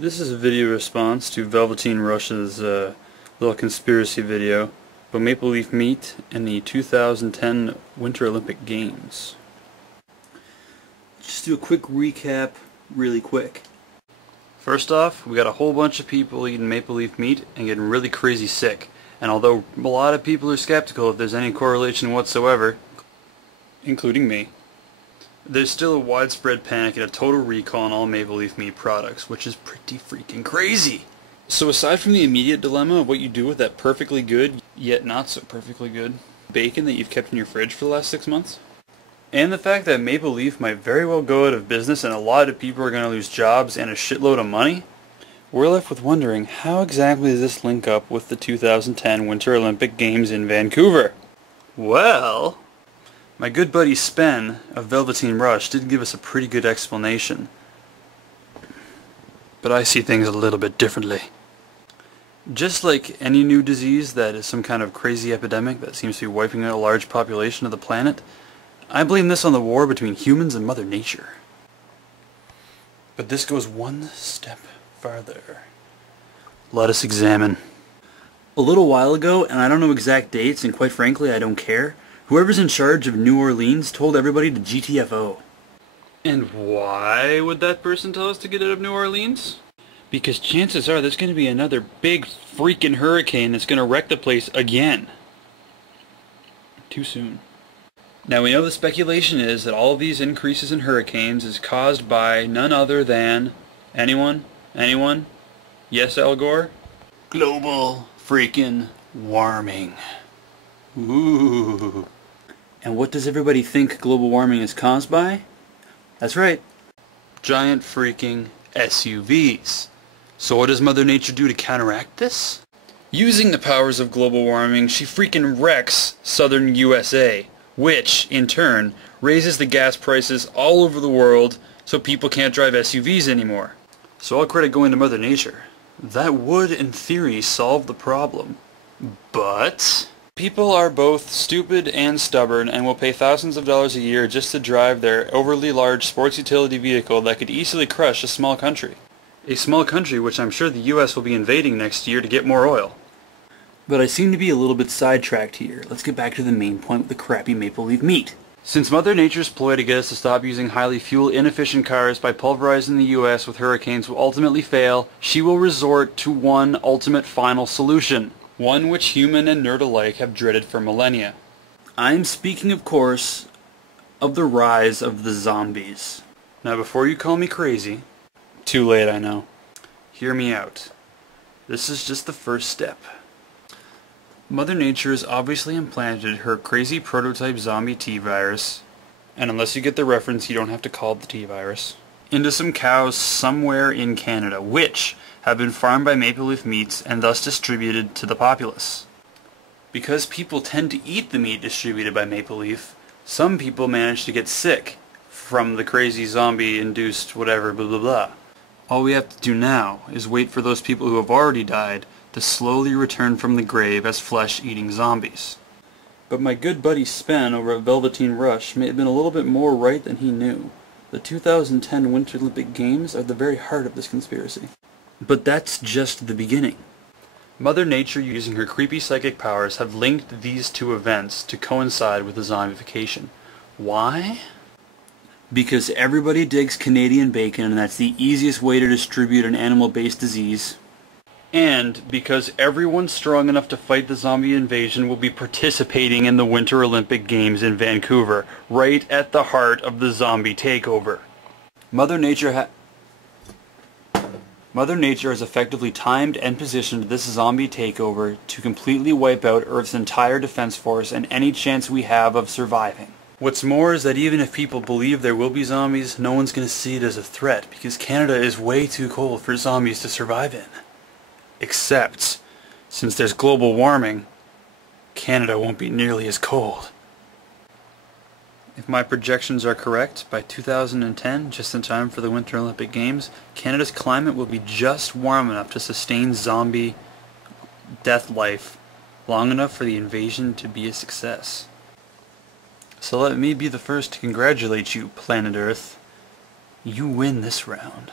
This is a video response to Velveteen Rush's little conspiracy video about maple leaf meat and the 2010 Winter Olympic Games. Just do a quick recap really quick. First off, we got a whole bunch of people eating maple leaf meat and getting really crazy sick. And although a lot of people are skeptical if there's any correlation whatsoever, including me, there's still a widespread panic and a total recall on all maple leaf meat products, which is pretty freaking crazy. So aside from the immediate dilemma of what you do with that perfectly good, yet not so perfectly good, bacon that you've kept in your fridge for the last 6 months, and the fact that maple leaf might very well go out of business and a lot of people are going to lose jobs and a shitload of money, we're left with wondering how exactly does this link up with the 2010 Winter Olympic Games in Vancouver? Well, my good buddy Spen of Velveteen Rush did give us a pretty good explanation. But I see things a little bit differently. Just like any new disease that is some kind of crazy epidemic that seems to be wiping out a large population of the planet, I blame this on the war between humans and Mother Nature. But this goes one step farther. Let us examine. A little while ago, and I don't know exact dates, and quite frankly I don't care, whoever's in charge of New Orleans told everybody to GTFO. And why would that person tell us to get out of New Orleans? Because chances are there's going to be another big freaking hurricane that's going to wreck the place again. Too soon. Now we know the speculation is that all of these increases in hurricanes is caused by none other than... Anyone? Anyone? Yes, Al Gore? Global freaking warming. Ooh. And what does everybody think global warming is caused by? That's right. Giant freaking SUVs. So what does Mother Nature do to counteract this? Using the powers of global warming, she freaking wrecks southern USA, which, in turn, raises the gas prices all over the world so people can't drive SUVs anymore. So all credit going to Mother Nature. That would, in theory, solve the problem. But people are both stupid and stubborn and will pay thousands of dollars a year just to drive their overly large sports utility vehicle that could easily crush a small country. A small country which I'm sure the US will be invading next year to get more oil. But I seem to be a little bit sidetracked here. Let's get back to the main point with the crappy maple leaf meat. Since Mother Nature's ploy to get us to stop using highly fuel-inefficient cars by pulverizing the US with hurricanes will ultimately fail, she will resort to one ultimate final solution. One which human and nerd alike have dreaded for millennia. I'm speaking, of course, of the rise of the zombies. Now before you call me crazy, too late I know, hear me out. This is just the first step. Mother Nature has obviously implanted her crazy prototype zombie T-virus, and unless you get the reference you don't have to call it the T-virus, into some cows somewhere in Canada, which have been farmed by maple leaf meats and thus distributed to the populace. Because people tend to eat the meat distributed by maple leaf, some people manage to get sick from the crazy zombie-induced whatever blah blah blah. All we have to do now is wait for those people who have already died to slowly return from the grave as flesh-eating zombies. But my good buddy Spen over at Velveteen Rush may have been a little bit more right than he knew. The 2010 Winter Olympic Games are the very heart of this conspiracy. But that's just the beginning. Mother Nature, using her creepy psychic powers, have linked these two events to coincide with the zombification. Why? Because everybody digs Canadian bacon and that's the easiest way to distribute an animal-based disease. And because everyone strong enough to fight the zombie invasion will be participating in the Winter Olympic Games in Vancouver, right at the heart of the zombie takeover. Mother Nature has effectively timed and positioned this zombie takeover to completely wipe out Earth's entire defense force and any chance we have of surviving. What's more is that even if people believe there will be zombies, no one's going to see it as a threat because Canada is way too cold for zombies to survive in. Except, since there's global warming, Canada won't be nearly as cold. If my projections are correct, by 2010, just in time for the Winter Olympic Games, Canada's climate will be just warm enough to sustain zombie death life long enough for the invasion to be a success. So let me be the first to congratulate you, planet Earth. You win this round.